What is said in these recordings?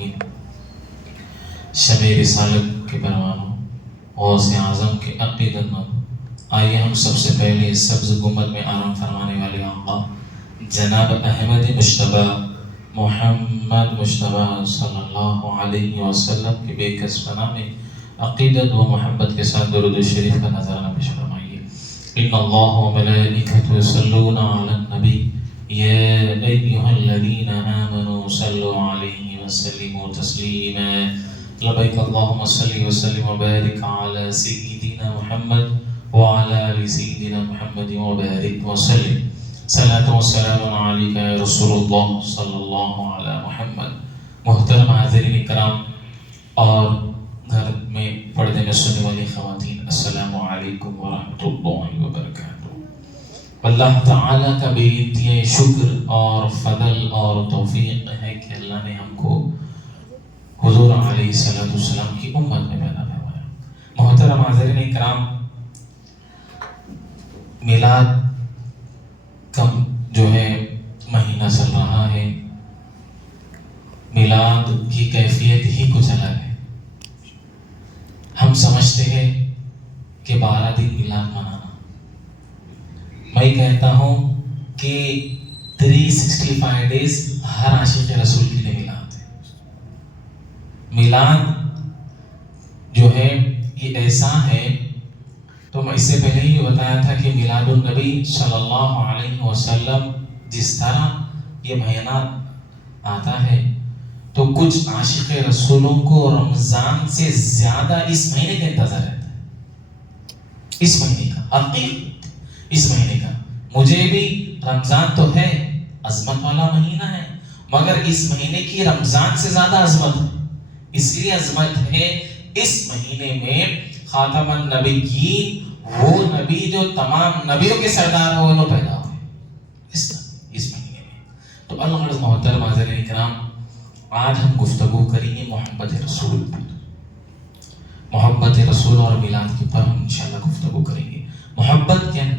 العالمین۔ شب رسالت کے پروانوں، غوث اعظم کے عقیدت مند، آئیے ہم سب سے پہلے اس سبز گنبد میں آرام فرمانے والے آقا جناب احمد مجتبی محمد مجتبی صلی اللہ علیہ وسلم کے بے کس پناہ میں عقیدت و محبت کے ساتھ درود و شریف کا نذرانہ پیش فرمائیے۔ ان اللہ و ملائکتہ یصلون علی النبی یا ایھا الذین آمنوا صلوا علیہ وسلموا تسلیما۔ لبیک اللہم صلی وسلم وبارک علی سیدنا محمد وعلی آل سیدنا محمد وبارک وسلم۔ صلاۃ و سلام علیک یا رسول اللہ صلی اللہ علی محمد۔ محترم حاضرین کرام اور گھر میں پردے میں سننے والی خواتین، السلام علیکم ورحمۃ اللہ وبرکاتہ۔ اللہ تعالیٰ کا بے انتہائی شکر اور فضل اور توفیق ہے کہ اللہ نے ہم کو حضور علیہ السلام کی امت میں پیدا فرمایا۔ محترم حاضرین کرام، میلاد کا جو ہے مہینہ چل رہا ہے، میلاد کی کیفیت ہی کچھ الگ ہے۔ ہم سمجھتے ہیں کہ 12 دن میلاد منانا، میں کہتا ہوں کہ 365 ڈیز ہر عاشق رسول کے لیے میلاد ہے۔ میلاد جو ہے یہ ایسا ہے، تو میں اس سے پہلے ہی بتایا تھا کہ میلاد النبی صلی اللہ علیہ وسلم جس طرح یہ مہینہ آتا ہے تو کچھ عاشق رسولوں کو رمضان سے زیادہ اس مہینے کا انتظار رہتا ہے، اس مہینے کا، حقیقت اس مہینے کا۔ مجھے بھی رمضان تو ہے، عظمت والا مہینہ ہے، مگر اس مہینے کی رمضان سے زیادہ عظمت ہے۔ اس لیے عظمت ہے اس مہینے میں خاتم النبیین، وہ نبی جو تمام نبیوں کے سردار ہو، وہ پیدا ہوئے اس مہینے میں۔ تو اللہ محترم حاضرین کرام، آج ہم گفتگو کریں گے محبت رسول پر، محبت رسول اور میلاد کے پر ہم انشاءاللہ گفتگو کریں گے۔ محبت کیا ہے؟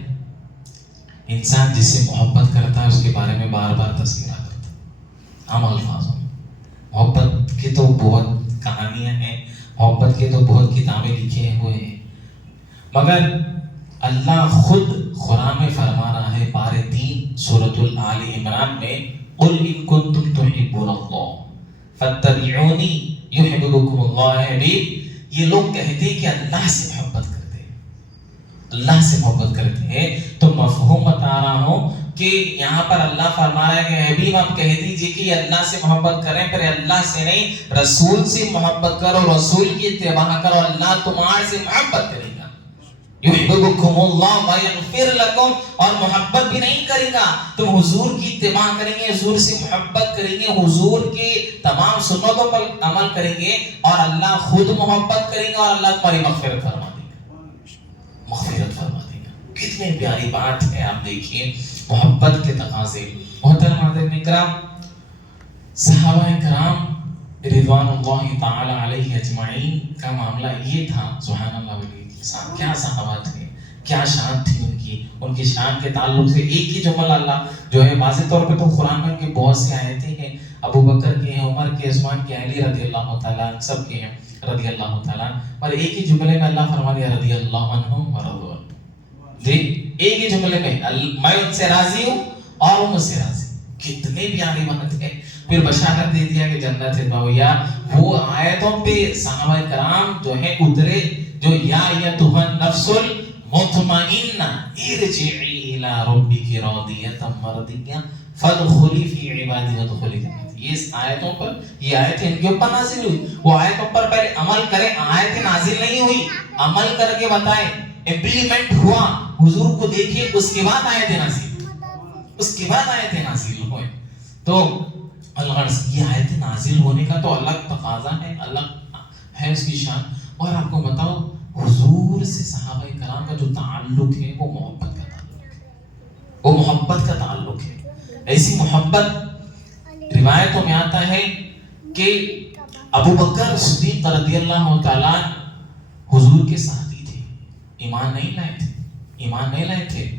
انسان جس سے محبت کرتا ہے اس کے بارے میں بار بار تذکرہ کرتا ہے عام الفاظوں میں۔ محبت کی تو بہت کہانیاں ہیں، محبت کے تو بہت کتابیں لکھے ہوئے ہیں، مگر اللہ خود قرآن میں فرما رہا ہے، پارے 3 سورۃ آل عمران میں، قل ان کنتم تحبون اللہ فاتبعونی یحببکم اللہ۔ حبیب، یہ لوگ کہتے ہیں کہ اللہ سے محبت کرتے ہیں، اللہ سے محبت کرتے ہیں، تو مفہوم بتا رہا ہوں کہ یہاں پر اللہ فرما رہا ہے کہ حبیب آپ کہہ دیجئے کہ اللہ سے محبت کریں، پر اللہ سے نہیں، رسول سے محبت کرو، رسول کی اتباع کرو، اللہ تمہارے سے محبت کرے گا۔ یحببکم اللہ ویغفر لکم، اور محبت بھی نہیں کرے گا، تم حضور کی اتباع کریں گے، حضور سے محبت کریں گے، حضور کے تمام سنتوں پر عمل کریں گے، اور اللہ خود محبت کرے گا، اور اللہ تمہاری مغفرت فرما دے گا، مغفرت فرما دے گا۔ کتنی پیاری بات ہے، آپ دیکھیے محبت کے تقاضے۔ محترم حاضرین کرام، صحابہ کرام رضوان اللہ تعالی علیہ اجمعین کا معاملہ یہ تھا، سبحان اللہ علیہ، کیا صحابہ تھے، کیا شان تھی ان کی شان کے تعلق سے ایک ہی جملہ اللہ جو ہے واضح طور پہ تو قرآن میں ان کی بہت سی آیتیں ہیں، ابو بکر کے ہیں، عمر کے، عثمان کے، علی رضی اللہ تعالیٰ سب کے ہیں رضی اللہ تعالیٰ، اور ایک ہی جملے میں اللہ فرما دیا رضی اللہ عنہم ورضوا عنہ، جی ایک ہی جملے میں میں ان سے راضی ہوں اور وہ مجھ سے راضی۔ کتنی پیاری بات ہے۔ پھر بشارت دے دیا کہ جنت ہے باویا، وہ آیتوں پہ صحابہ کرام جو ہے اترے، جو یا ایتھا النفس المطمئنہ ارجعی الی ربک راضیۃ مرضیہ فادخلی فی عبادی وادخلی جنتی۔ یہ آیتوں پر، یہ آیتیں ان کے اوپر نازل ہوئی، وہ آیتوں پر پہلے عمل کریں، آیتیں نازل نہیں ہوئی، عمل کر کے بتائیں، امپلیمنٹ ہوا، حضور کو دیکھیے، اس کے بعد آیتیں نازل، اس کے بعد آیتیں نازل ہوئے۔ تو اللہ یہ آیتیں نازل ہونے کا تو الگ تقاضا ہے، الگ ہے اس کی شان۔ اور آپ کو بتاؤ، حضور سے صحابہ کرام کا جو تعلق ہے وہ محبت کا تعلق ہے، وہ محبت کا تعلق ہے۔ ایسی محبت روایتوں میں آتا ہے کہ ابو بکر صدیق رضی اللہ تعالیٰ حضور کے ساتھی تھے، ایمان نہیں لائے تھے، ایمان نہیں لائے تھے،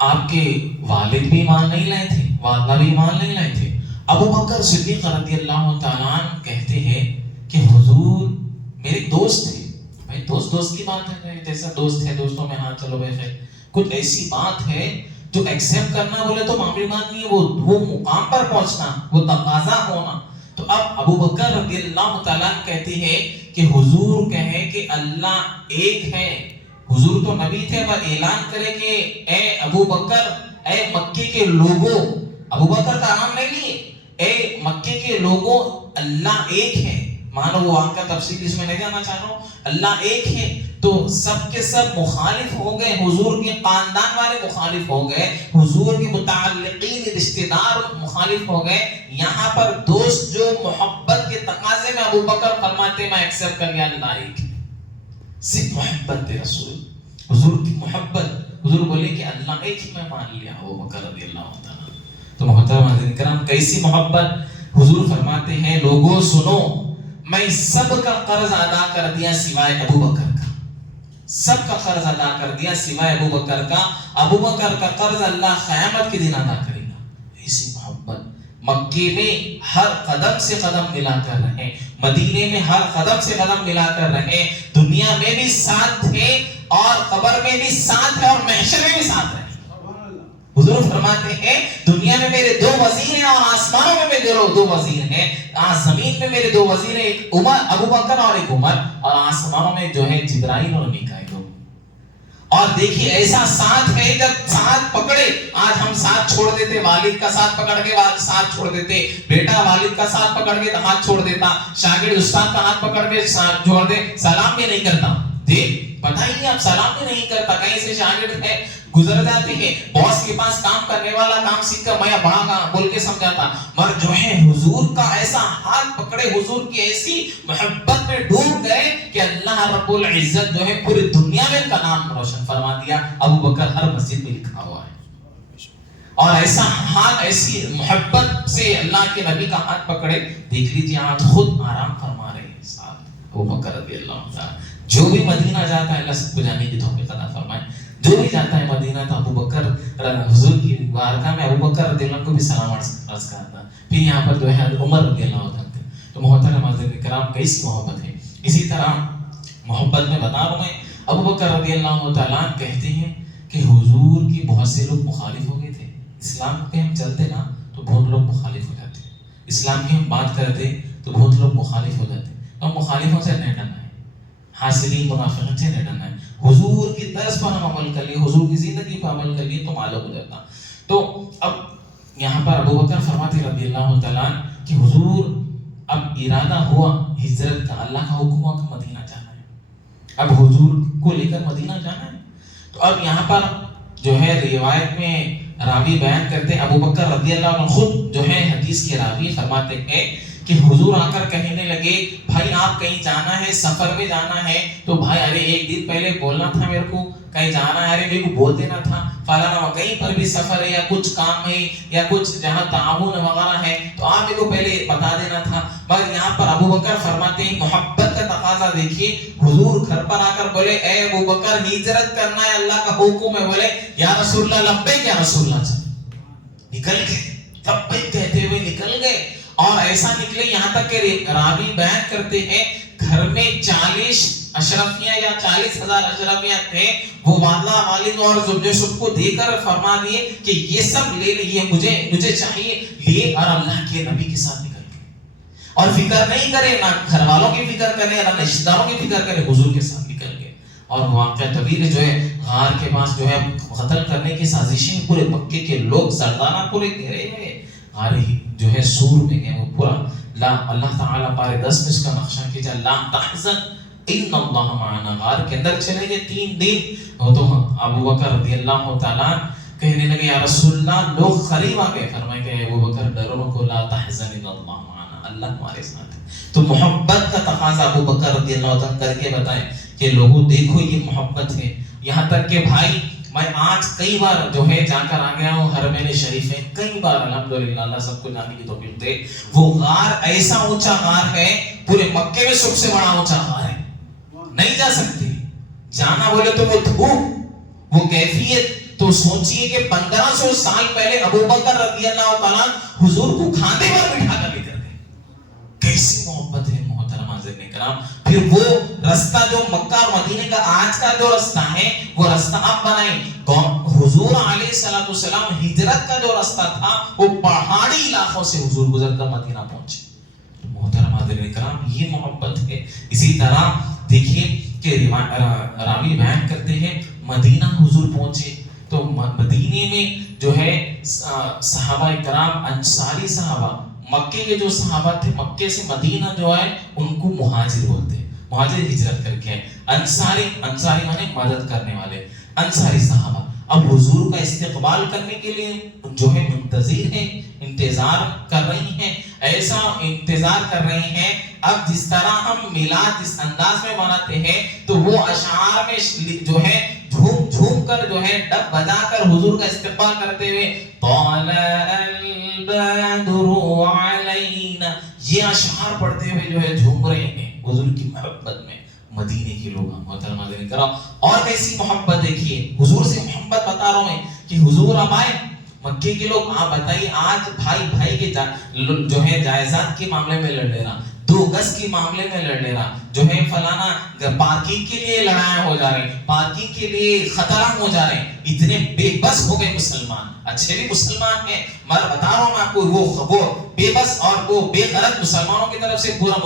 آپ کے والد بھی ایمان نہیں لائے تھے، والدہ بھی ایمان نہیں لائے تھے۔ ابو بکر صدیق رضی اللہ تعالیٰ کہتے حضور میرے دوست تھے. بھائی دوست کی بات ہے, جیسا دوست ہے دوستوں میں ہاں چلو بھائی خیر, کچھ ایسی بات ہے جو ایکسیپٹ کرنا بولے تو معمولی بات نہیں ہے, وہ مقام پر پہنچنا, وہ تقاضا ہونا. تو اب ابو بکر رضی اللہ تعالیٰ کہتے ہیں کہ حضور کہیں کہ اللہ ایک ہے. حضور تو نبی تھے, وہ اعلان کرے کہ اے ابو بکر, اے مکے کے لوگوں, ابو بکر کا نام نہیں لیے, اے مکے کے لوگوں اللہ ایک ہے. مانو وہ آپ کا تفصیل اس میں نہیں جانا چاہ رہا ہوں, اللہ ایک ہے. تو سب کے سب مخالف ہو گئے, حضور کے خاندان والے مخالف ہو گئے, حضور کے متعلقین رشتہ دار مخالف ہو گئے. یہاں پر دوست جو محبت کے تقاضے میں ابو بکر فرماتے میں ایکسپٹ کر لیا اللہ ایک ہے, صرف محبت رسول, حضور کی محبت. حضور بولے کہ اللہ ایک ہی میں مان لیا ابو بکر رضی اللہ تعالیٰ. تو محترم حضرات کرام, کیسی محبت. حضور فرماتے ہیں لوگوں سنو, میں سب کا قرض ادا کر دیا سوائے ابو بکر کا, سب کا قرض ادا کر دیا سوائے ابو بکر کا. ابو بکر کا قرض اللہ قیامت کے دن ادا کرے گا. ایسی محبت. مکے میں ہر قدم سے قدم ملا کر رہے, مدینے میں ہر قدم سے قدم ملا کر رہے, دنیا میں بھی ساتھ تھے اور قبر میں بھی ساتھ ہے اور محشر میں بھی ساتھ رہے. حضور فرماتے ہیں دنیا میں میرے دو وزیر ہیں اور آسمانوں میں میرے دو وزیر ہیں. زمین میں میرے دو وزیر ہیں, ایک عمر, ابو بکر اور ایک عمر, اور آسمانوں میں جو ہے جبرائیل اور میکائیل. اور دیکھیے ایسا ساتھ ہے, جب ساتھ پکڑے, آج ہم ساتھ چھوڑ دیتے, والد کا ساتھ پکڑ کے ساتھ چھوڑ دیتے, بیٹا والد کا ساتھ پکڑ کے ہاتھ چھوڑ دیتا, شاگرد استاد کا ہاتھ پکڑ کے چھوڑ دے, سلام بھی نہیں کرتا. دیکھ پتہ ہی نہیں, اب سلام بھی نہیں کرتا. کہیں سے شاگرد ہے گزر جاتے ہیں, باس کے پاس کام کرنے والا کام سیکھ کر میں بڑا کا بول کے سمجھاتا, مگر جو ہے حضور کا ایسا ہاتھ پکڑے, حضور کی ایسی محبت میں ڈوب گئے کہ اللہ رب العزت جو ہے پوری دنیا میں ان کا نام روشن فرما دیا. ابو بکر ہر مسجد میں لکھا ہوا ہے. اور ایسا ہاتھ, ایسی محبت سے اللہ کے نبی کا ہاتھ پکڑے, دیکھ لیجیے آپ خود آرام فرما رہے ہیں ساتھ ابو بکر رضی اللہ عنہ. جو بھی مدینہ جاتا ہے اللہ سب کو جانے کی توفیق عطا فرمائے. جو بھی جاتا ہے مدینہ تو ابو بکر حضور کی بارگاہ میں ابو بکر رضی اللہ عنہ کو بھی سلام عرض کرتا. پھر یہاں پر جو ہے عمر رضی اللہ عنہ. تو محترم حضرات کرام, کیسی محبت ہے. اسی طرح محبت میں بتا رہا ہوں میں, ابو بکر رضی اللہ تعالیٰ کہتے ہیں کہ حضور کی بہت سے لوگ مخالف ہو گئے تھے. اسلام پہ ہم چلتے نا تو بہت لوگ مخالف ہو جاتے, اسلام کی ہم بات کرتے تو بہت لوگ مخالف ہو جاتے. تو ہم مخالفوں سے نہیں ڈرنا ہے, حاصلین منافقین سے نہیں ڈرنا ہے. حضور کی طرز پر ہم عمل کر لیے, حضور کی زندگی پر عمل کر لیے تو معلوم ہو جاتا. تو اب یہاں پر ابو بکر فرماتے رضی اللہ تعالیٰ کہ حضور اب ارادہ ہوا ہجرت کا, اللہ کا حکم ہوا کہ مدینہ جانا ہے, اب حضور کو لے کر مدینہ جانا ہے. تو اب یہاں پر جو ہے روایت میں راوی بیان کرتے ابو بکر رضی اللہ عنہ خود جو ہے حدیث کے راوی فرماتے ہیں کہ حضور آ کر کہنے لگے بھائی آپ کہیں جانا ہے, سفر میں جانا ہے. تو بھائی ارے ایک دن پہلے بولنا تھا میرے کو کہیں جانا ہے, ارے میرے کو بول دینا تھا فلانا کہیں پر بھی سفر ہے یا کچھ کام ہے یا کچھ جہاں تعاون وغیرہ ہے تو آپ میرے کو پہلے بتا دینا تھا. مگر یہاں پر ابو بکر فرماتے ہیں محبت کا تقاضا دیکھیے, حضور گھر پر آ کر بولے اے ابو بکر ہجرت کرنا ہے, اللہ کا حکم ہے. بولے یا رسول اللہ لبیک یا رسول اللہ, چل نکل گئے, لبیک کہتے ہوئے نکل گئے. اور ایسا نکلے یہاں تک کہ راوی بیان کرتے ہیں گھر میں 40 اشرفیاں یا 40,000 اشرفیاں تھے, وہ والدہ والد اور زوجے سب کو دے کر فرما دیے کہ یہ سب لے لیے, مجھے چاہیے لیے, اور اللہ کے نبی کے ساتھ نکل گئے. اور فکر نہیں کرے, نہ گھر والوں کی فکر کرے نہ رشتہ داروں کی فکر کرے, حضور کے ساتھ نکل گئے. اور واقعہ طویل جو ہے غار کے پاس جو ہے قتل کرنے کی سازشیں, پورے مکے کے لوگ سردارہ پورے گھیرے ہوئے, غار جو ہے سور میں گئے. وہ پورا اللہ تعالیٰ پارے 10 میں اس کا نقشہ کیجا, لا تحزن ان اللہ معنا. غار کے اندر چلے گئے 3 دن. تو ابو بکر رضی اللہ تعالیٰ کہنے لگے یا رسول اللہ, لوگ قریب آ گئے, فرمائے کہ ابو بکر ڈرو مت, لا تحزن ان اللہ معنا, اللہ تمہارے ساتھ ہے. تو محبت کا تقاضا ابو بکر رضی اللہ تعالیٰ کر کے بتائیں کہ لوگوں دیکھو یہ محبت ہے. یہاں تک کہ بھائی میں آج کئی بار جو ہے جا کر آ گیا ہوں حرمین شریفین, کئی بار الحمدللہ, اللہ سب کو جانے کی توفیق دے. وہ غار ایسا اونچا غار ہے, پورے مکے میں سب سے بڑا اونچا غار ہے, نہیں جا سکتے. جانا بولے تو وہ دھوپ, وہ کیفیت. تو سوچئے کہ 1500 سال پہلے ابو بکر رضی اللہ تعالیٰ حضور کو کھاندے پر بٹھا کر لے کر گئے. کیسی محبت ہے محترمہ ناظرین کرام، پھر وہ رستہ جو مکہ اور مدینے کا آج کا جو رستہ ہے وہ رستہ اب بنائیں۔ حضور علیہ السلام ہجرت کا جو رستہ تھا وہ پہاڑی علاقوں سے حضور گزر کر مدینہ پہنچے۔ محترم حاضرین کرام، یہ محبت ہے۔ اسی طرح دیکھیے کہ راوی بیان کرتے ہیں مدینہ حضور پہنچے تو مدینے میں جو ہے صحابہ کرام انصاری صحابہ، مکے کے جو صحابہ تھے مکے سے مدینہ جو ہے ان کو مہاجر بولتے ہیں، مہاجر ہجرت کر کے ہیں۔ انصاری مانے مدد کرنے والے، انصاری صحابہ اب حضور کا استقبال کرنے کے لیے جو ہے منتظر ہیں، انتظار کر رہی ہیں، ایسا انتظار کر رہے ہیں۔ اب جس طرح ہم میلاد جس انداز میں مناتے ہیں تو وہ اشعار میں جو ہے جھوم جھوم کر جو ہے ڈب بجا کر حضور کا استقبال کرتے ہوئے طلع البدر علینا، یہ اشعار پڑھتے ہوئے جو ہے جھوم رہے ہیں حضور کی محبت میں۔ مدینے کے لوگ محترم حاضرین کرام، اور کیسی محبت دیکھیے، حضور سے محبت بتا رہا ہوں میں کہ حضور اب آئے، مکے کے لوگ آپ بتائیے آج بھائی بھائی کے جو ہے جائزات کے معاملے میں لڑ لے رہا، 2 گز کے معاملے میں لڑ لے رہا، جو ہے فلانا پارکنگ کے لیے لڑائیاں ہو جا رہی، پارکنگ کے لیے خطرہ ہو جا رہے ہیں، اتنے بے بس ہو گئے مسلمان۔ اچھے بھی مسلمان ہیں مگر بتا رہا ہوں میں آپ کو وہ بے بس اور وہ بے غرض مسلمانوں کی طرف سے پورا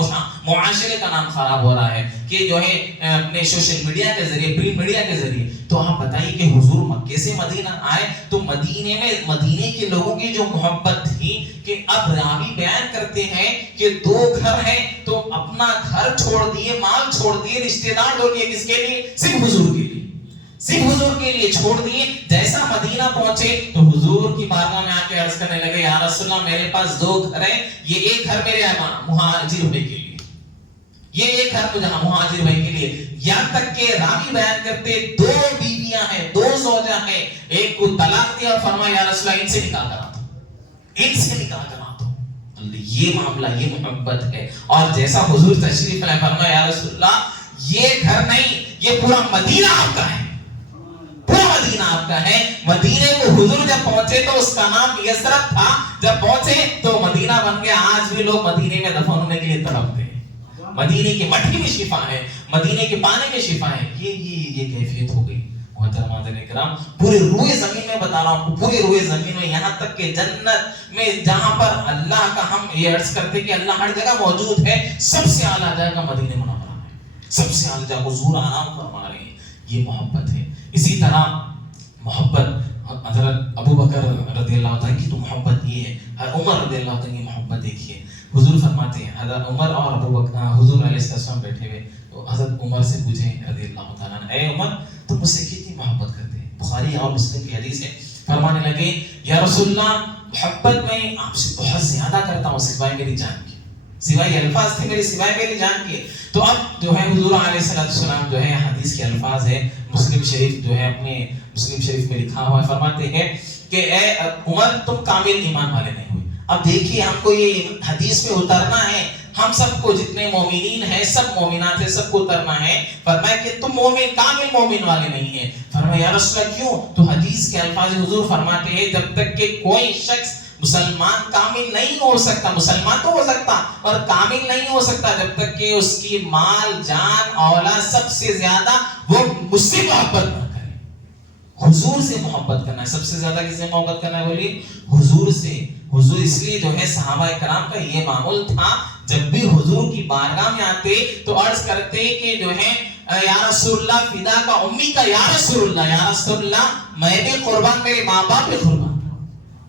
معاشرے کا نام خراب ہو رہا ہے کہ جو ہے اپنے سوشل میڈیا کے ذریعے، پرنٹ میڈیا کے ذریعے۔ تو آپ بتائیے کہ حضور مکے سے مدینہ آئے تو مدینے کے لوگوں کی جو محبت تھی کہ اب راوی بیان کرتے ہیں کہ 2 گھر ہیں تو اپنا گھر چھوڑ دیے، مال چھوڑ دیے، رشتہ دار چھوڑ دیے، کس کے لیے؟ صرف حضور کے لیے، صرف حضور کے لیے چھوڑ دیے۔ جیسا مدینہ پہنچے تو حضور کی بارگاہ میں آ کے عرض کرنے لگے یا رسول اللہ میرے پاس 2 گھر ہیں، یہ ایک گھر میرے مہاجر بھائی کے لیے، یہ ایک گھر مجھے مہاجر بھائی کے لیے۔ یہاں تک کہ راوی بیان کرتے 2 بیویاں ہیں، 2 زوجہ ہیں، ایک کو طلاق دیا اور فرمایا یا رسول اللہ ان سے نکاح کرا دو، ان سے نکاح کرا دو۔ یہ معاملہ، یہ محبت ہے۔ اور جیسا حضور تشریف لائے فرمایا یا رسول اللہ یہ گھر نہیں، یہ پورا مدینہ آپ کا ہے، پورا مدینہ آپ کا ہے۔ مدینے کو حضور جب پہنچے تو اس کا نام یثرب تھا، جب پہنچے تو مدینہ بن گیا۔ آج بھی لوگ مدینے میں دفن ہونے کے لیے تڑپتے ہیں۔ مدینے کی مٹی میں شفا ہے، مدینے کے پانی میں شفا ہے۔ یہ کیفیت ہو گئی محترم حاضرین کرام۔ پورے روئے زمین میں بتا رہا ہوں، پورے روئے زمین میں، یہاں تک کہ جنت میں جہاں پر اللہ کا ہم یہ عرض کرتے کہ اللہ ہر جگہ موجود ہے، سب سے اعلیٰ جگہ مدینہ منورہ میں، سب سے اعلیٰ جگہ حضور آرام فرما رہے ہیں۔ یہ محبت ہے۔ اسی طرح محبت حضرت ابو بکر رضی اللہ عنہ کی تو محبت یہ ہے، عمر رضی اللہ عنہ کی محبت دیکھیے۔ حضور فرماتے ہیں، حضرت عمر اور ابو بکر حضور علیہ السلام بیٹھے ہوئے تو حضرت عمر سے پوچھیں رضی اللہ تعالیٰ عنہ، اے عمر تم مجھ سے کتنی محبت کرتے ہیں؟ بخاری اور مسلم کی حدیث ہے۔ فرمانے لگے یا رسول اللہ محبت میں آپ سے بہت زیادہ کرتا ہوں سوائے میری جان کی، سوائے الفاظ تھے میری سوائے میری جان کی۔ تو اب جو ہے حضور علیہ السلام جو ہے حدیث کے الفاظ ہے، مسلم شریف جو ہے اپنے مسلم شریف میں لکھا ہوا ہے، فرماتے ہیں کہ اے عمر تم کامل ایمان والے نہیں ہوئے۔ اب دیکھیے ہم کو یہ حدیث میں اترنا ہے، ہم سب کو جتنے مومنین ہیں، سب مومنات ہیں، سب کو اترنا ہے۔ فرمایا کہ تم مومن کامل مومن والے نہیں ہیں۔ فرمایا یا رسول اللہ کیوں؟ تو حدیث کے الفاظ حضور فرماتے ہیں جب تک کہ کوئی شخص مسلمان کامل نہیں ہو سکتا، مسلمان تو ہو سکتا اور کامل نہیں ہو سکتا جب تک کہ اس کی مال جان اولاد سب سے زیادہ وہ مجھ سے محبت نہ کرے۔ حضور سے محبت کرنا ہے، سب سے زیادہ کس سے محبت کرنا ہے بولیے؟ حضور سے۔ حضور اس لیے جو ہے صحابہ کرام کا یہ معمول تھا، جب بھی حضور کی بارگاہ میں آتے تو عرض کرتے کہ جو ہے یا رسول اللہ فدا کا امی کا، یا رسول اللہ، یا رسول اللہ میں بھی قربان، میرے ماں باپ بھی قربان۔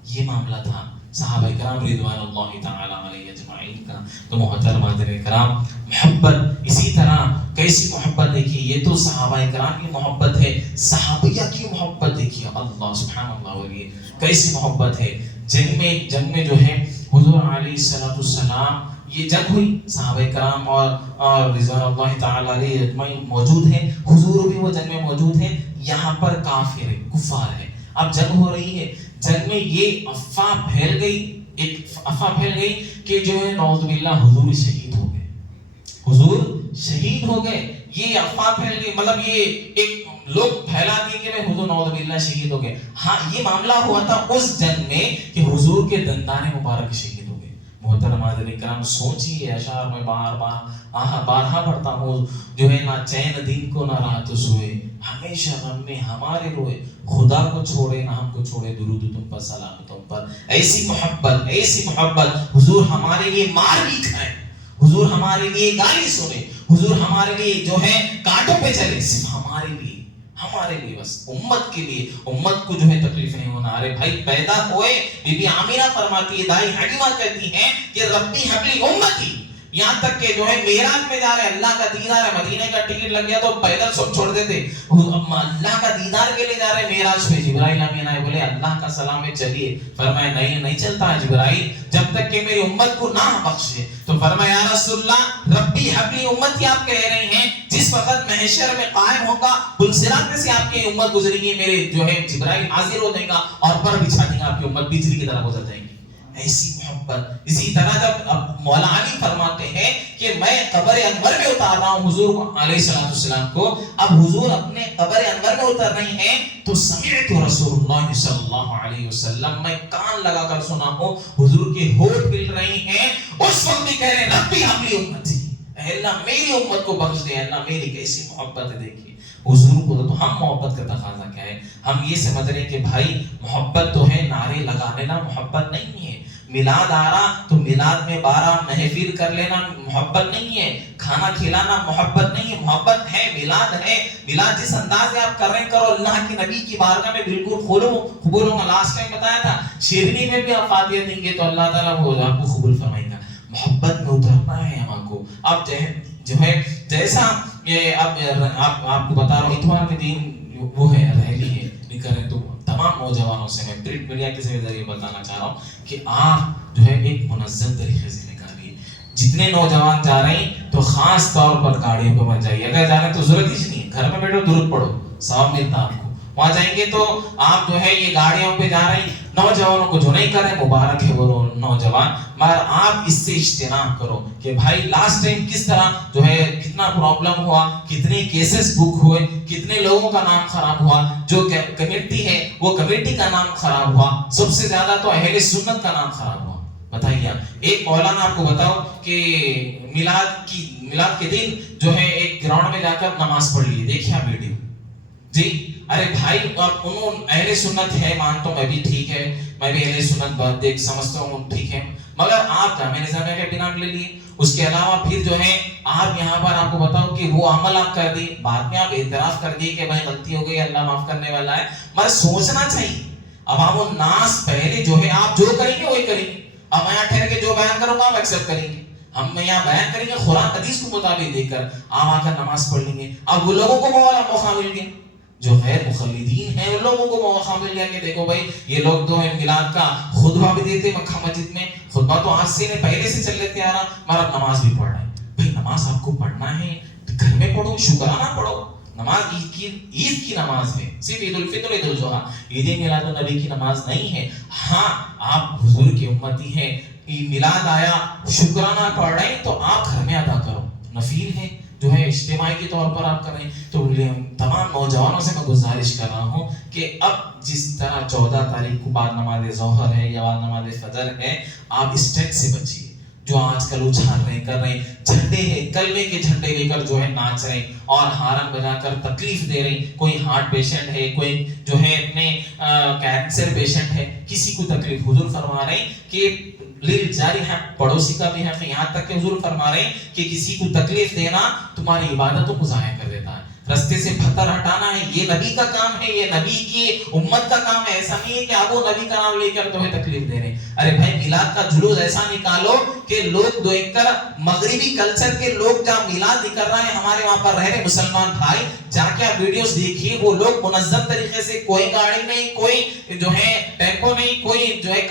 یہ معاملہ تھا صحابہ کرام رضوان اللہ تعالی علیہ اجمعین کا۔ تو محترم حاضرین کرام، محبت اسی طرح کیسی محبت دیکھیے، یہ تو صحابہ کرام کی محبت ہے، صحابیہ کی محبت دیکھیے، اللہ سبحان اللہ علیہ کیسی محبت ہے۔ جنگ میں جو ہے حضور علیہ السلام یہ جنگ ہوئی، صحابہ کرام اور رضوان اللہ تعالی علیہ اجمعین موجود ہیں، حضور بھی وہ جنگ میں موجود ہیں، یہاں پر کافر ہے، کفار ہے۔ اب جنگ ہو رہی ہے، جنگ میں یہ افواہ پھیل گئی، ایک افواہ پھیل گئی کہ جو ہے نعوذ باللہ حضور شہید ہو گئے، حضور شہید ہو گئے۔ یہ افواہ پھیل گئی، مطلب یہ ایک لوگ پھیلا دیے کہ حضور نعوذ باللہ شہید ہو گئے۔ ہاں یہ معاملہ ہوا تھا اس جنگ میں کہ حضور کے دندان مبارک شہید ہو گئے۔ محترم حاضرین کرام سوچیے، اشعار میں بارہا پڑھتا ہوں جو ہے نہ چین دین کو نہ رات سوئے، ہمیشہ غم میں ہمارے روئے، خدا کو چھوڑے نہ ہم کو چھوڑے، درود تم پر سلام تم پر۔ ایسی محبت حضور ہمارے لیے مار بھی کھائے، حضور ہمارے لیے گالی سنے، حضور ہمارے لیے جو ہے کانٹوں پہ چلے، صرف ہمارے لیے بس امت کے لیے، امت کو جو ہے تکلیف نہیں ہونا۔ ارے بھائی پیدا ہوئے، بی بی آمینہ فرماتی ہے، دائی حلیمہ کہتی ہیں کہ ربی حبلی امتی، یہاں تک کہ جو ہے معراج میں جا رہے، اللہ کا دیدار ہے، مدینے کا ٹکٹ لگ گیا تو پیدل سب چھوڑ دیتے، اللہ کا دیدار کے لیے جا رہے معراج پہ، جبرائیل امین آئے، بولے اللہ کا سلام ہے چلیے، فرمایا نہیں چلتا ہے جبرائیل جب تک کہ میری امت کو نہ بخشے۔ تو فرمایا یا رسول اللہ ربی حبلی امتی آپ کہہ رہے ہیں، جس وقت محشر میں قائم ہوگا، پلسرات میں سے آپ کی امت گزرے گی، میرے جو ہے جبرائیل حاضر ہو جائے گا اور پر بچھا دیں گا، آپ کی امت بجلی کی طرح گزر جائے گی۔ ایسی محبت۔ اسی طرح جب مولا علی فرماتے ہیں کہ میں قبر انور میں اتار رہا ہوں حضور علیہ السلام کو، اب حضور اپنے قبر انور میں اتر رہی ہیں تو سمعت رسول اللہ صلی اللہ علیہ وسلم، میں کان لگا کر سنا ہوں حضور کے ہونٹ ہل رہی ہیں، اس وقت بھی کہہ رہے ہیں ربی حبلی امتی، اے اللہ میری امت کو بخش دے، اللہ میری کیسی محبت ہے۔ دیکھیے حضور کو تو ہم محبت کا تقاضا کیا ہے، ہم یہ سمجھ رہے ہیں کہ بھائی محبت تو ہے نعرے لگا لینا، محبت نہیں ہے۔ میلاد آ رہا تو میلاد میں 12 محفل کر لینا محبت نہیں ہے، کھانا کھلانا محبت نہیں ہے، محبت ہے میلاد ہے۔ میلاد جس انداز سے آپ کر رہے ہیں کرو، اللہ کے نبی کی بارگاہ میں بالکل قبول ہوگا۔ لاسٹ ٹائم بتایا تھا شیرنی میں بھی آپ فاتحہ دیں گے تو اللہ تعالیٰ وہ آپ کو قبول فرمائے گا۔ محبت میں اترنا ہے ہم کو۔ اب جو ہے جیسا یہ اب آپ کو بتا رہا ہوں، اتوار کے دن وہ ہے ریلی ہے، نکلیں تو تمام نوجوانوں سے میں پرنٹ میڈیا کے ذریعے بتانا چاہ رہا ہوں کہ آپ جو ہے ایک منظم طریقے سے نکالیے۔ جتنے نوجوان جا رہے ہیں تو خاص طور پر گاڑیوں پہ مت جائیے، اگر جا رہے ہیں تو ضرورت ہی نہیں ہے، گھر میں بیٹھو درود پڑھو، ثواب ملتا آپ کو۔ وہاں جائیں گے تو آپ جو ہے یہ گاڑیوں پہ جا رہے ہیں، نوجوانوں کو جو نہیں کریں مبارک ہے وہ نوجوان، مگر آپ اس سے اجتناب کرو کہ بھائی لاسٹ ٹائم کس طرح جو ہے کتنا پرابلم ہوا، کتنے کیسز بک ہوئے، کتنے لوگوں کا نام خراب ہوا، جو کمیٹی ہے وہ کمیٹی کا نام خراب ہوا، سب سے زیادہ تو اہل سنت کا نام خراب ہوا۔ بتائیے ایک مولانا آپ کو بتاؤ کہ میلاد کے دن جو ہے ایک گراؤنڈ میں جا کر نماز پڑھ لیے، دیکھیں آپ ویڈیو جی، ارے بھائی انہوں اہل سنت ہے، مانتا ہوں میں بھی، ٹھیک ہے میں بھی اہل سنت بات دیکھ سمجھتا ہوں، ٹھیک ہے، مگر آپ جامعہ نظامیہ کے بنا لے لیے، اس کے علاوہ پھر جو ہے آپ یہاں پر آپ کو بتاؤ کہ وہ عمل آپ کر دی، بعد میں آپ اعتراف کر دی کہ بھائی غلطی ہو گئی، اللہ معاف کرنے والا ہے، مگر سوچنا چاہیے۔ عوام الناس پہلے جو ہے آپ جو کریں گے وہی کریں گے، اب میں یہاں ٹھہر کے جو بیان کروں گا آپ ایکسپٹ کریں گے، ہم یہاں بیان کریں گے قرآن حدیث کو مطابق دیکھ کر، آپ آ کر نماز پڑھ لیں گے۔ اب وہ لوگوں کو موقع مل گیا جو غیر مخلدین ہیں، ان لوگوں کو موقع مل گیا کہ دیکھو بھائی یہ لوگ تو میلاد کا خطبہ بھی دیتے مکہ مسجد میں، خطبہ تو آج سے پہلے سے چل لیتے آ رہا، مگر نماز بھی پڑھ رہے ہیں۔ بھائی نماز آپ کو پڑھنا ہے گھر میں پڑھو، شکرانہ پڑھو، نماز عید کی نماز ہے، صرف عید الفطر عید الاضحیٰ، عید میلاد النبی کی نماز نہیں ہے۔ ہاں آپ حضور کی امتی ہیں، میلاد آیا شکرانہ پڑھ رہے ہیں تو آپ گھر میں ادا کرو، نفل ہے جو ہے اجتماعی کے طور پر آپ کریں۔ تو تمام نوجوانوں سے میں گزارش کر رہا ہوں کہ اب جس طرح 14 تاریخ کو بعد نماز ظہر ہے یا بعد نماز فجر ہے، آپ اس ٹیک سے بچیے جو آج کل اچھال رہے کر رہے ہیں، جھنڈے ہیں کلمے کے جھنڈے لے کر جو ہے ناچ رہے اور ہارن بجا کر تکلیف دے رہے، کوئی ہارٹ پیشنٹ ہے، کوئی جو ہے اپنے کینسر پیشنٹ ہے، کسی کو تکلیف۔ حضور فرما رہے ہیں کہ جاری ہے، پڑوسی کا بھی حق ہے، یہاں تک کہ حضور فرما رہے ہیں کہ کسی کو تکلیف دینا تمہاری عبادتوں کو ضائع کر دیتا ہے، رستے سے پتھر ہٹانا ہے، یہ نبی کا کام ہے، یہ نبی کی امت کا کام ہے۔ ایسا نہیں ہے کہ آپ وہ نبی کا نام لے کر تمہیں تکلیف دے رہے ہیں۔ ارے بھائی میلاد کا جلوس ایسا نکالو کہ لوگ دیکھ کر، مغربی کلچر کے لوگ جہاں میلاد نکل رہے ہیں، ہمارے وہاں پر رہ رہے مسلمان بھائی، جا کے آپ ویڈیوز دیکھیے، وہ لوگ منظم طریقے سے، کوئی گاڑی نہیں، کوئی جو ہے ٹیمپو نہیں، کوئی جو ہے